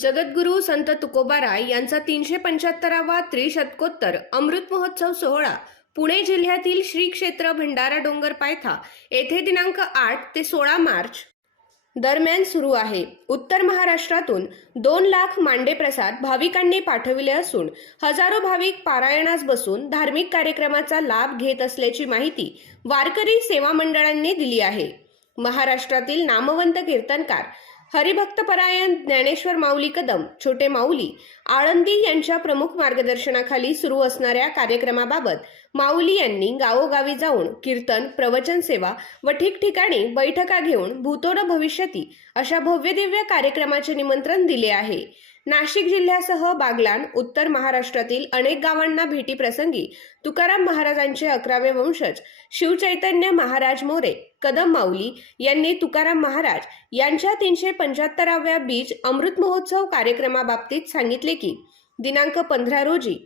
जगद्गुरू संत तुकोबाराय यांचा तीनशे पंच्याहत्तरावा त्रिशतकोत्तर अमृत महोत्सव सोहळा पुणे जिल्ह्यातील श्री क्षेत्र भंडारा डोंगर पायथा येथे दिनांक आठ ते सोळा मार्च दरम्यान सुरू आहे. उत्तर महाराष्ट्रातून दोन लाख मांडे प्रसाद भाविकांनी पाठविले असून हजारो भाविक पारायणास बसून धार्मिक कार्यक्रमाचा लाभ घेत असल्याची माहिती वारकरी सेवा मंडळांनी दिली आहे. महाराष्ट्रातील नामवंत कीर्तनकार हरिभक्तपरायण ज्ञानेश्वर माऊली कदम छोटे माऊली आळंदी यांच्या प्रमुख मार्गदर्शनाखाली सुरू असणाऱ्या कार्यक्रमाबाबत माऊली यांनी गावोगावी जाऊन कीर्तन प्रवचन सेवा व ठिकठिकाणी बैठका घेऊन भूतोन भविष्यती अशा भव्यदिव्य कार्यक्रमाचे निमंत्रण दिले आहे. नाशिक जिल्ह्यासह बागलान उत्तर महाराष्ट्रातील अनेक गावांना भेटीप्रसंगी तुकाराम महाराजांचे अकरावे वंशज शिवचैतन्य महाराज मोरे कदम माऊली यांनी तुकाराम महाराज यांच्या तीनशे पंच्याहत्तराव्या बीज अमृत महोत्सव कार्यक्रमाबाबतीत सांगितले की दिनांक पंधरा रोजी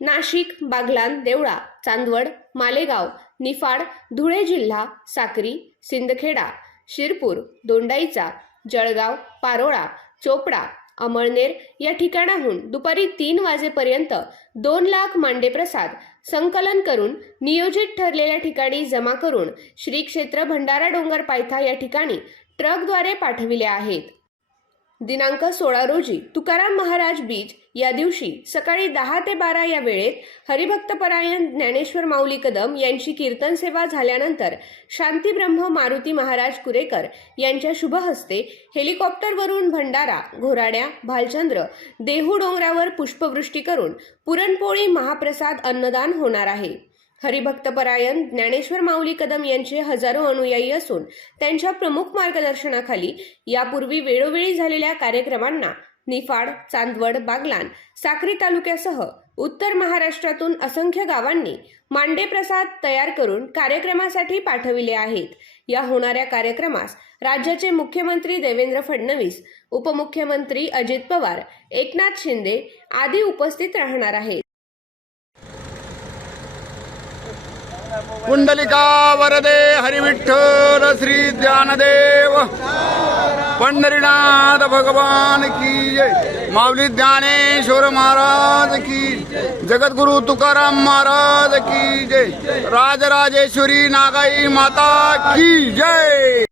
नाशिक बागलान देवळा चांदवड मालेगाव निफाड धुळे जिल्हा साक्री सिंदखेडा शिरपूर दोंडाईचा जळगाव पारोळा चोपडा अमळनेर या ठिकाणाहून दुपारी तीन वाजेपर्यंत दोन लाख मांडे प्रसाद संकलन करून नियोजित ठरलेल्या ठिकाणी जमा करून श्री क्षेत्र भंडारा डोंगर पायथा या ठिकाणी ट्रकद्वारे पाठविले आहेत. दिनांक सोळा रोजी तुकाराम महाराज बीज या दिवशी सकाळी दहा ते बारा या वेळेत हरिभक्तपरायण ज्ञानेश्वर माऊली कदम यांची कीर्तन सेवा झाल्यानंतर शांती ब्रह्म मारुती महाराज कुरेकर यांच्या शुभ हस्ते हेलिकॉप्टरवरून भंडारा घोराड्या भालचंद्र देहू डोंगरावर पुष्पवृष्टी करून पुरणपोळी महाप्रसाद अन्नदान होणार आहे. हरिभक्तपरायण ज्ञानेश्वर माऊली कदम यांचे हजारो अनुयायी असून त्यांच्या प्रमुख मार्गदर्शनाखाली यापूर्वी वेळोवेळी झालेल्या कार्यक्रमांना निफाड चांदवड बागलान साक्री तालुक्यासह उत्तर महाराष्ट्रातून असंख्य गावांनी मांडे प्रसाद तयार करून कार्यक्रमासाठी पाठविले आहेत. या होणाऱ्या कार्यक्रमास राज्याचे मुख्यमंत्री देवेंद्र फडणवीस उपमुख्यमंत्री अजित पवार एकनाथ शिंदे आदी उपस्थित राहणार आहेत. कुंडलिका वरदे हरिविठ्ठल श्री ज्ञानदेव। पंढरीनाथ भगवान की जय। माऊली ज्ञानेश्वर महाराज की जगद्गुरु तुकाराम महाराज की जय। राजराजेश्वरी नागाई माता की जय।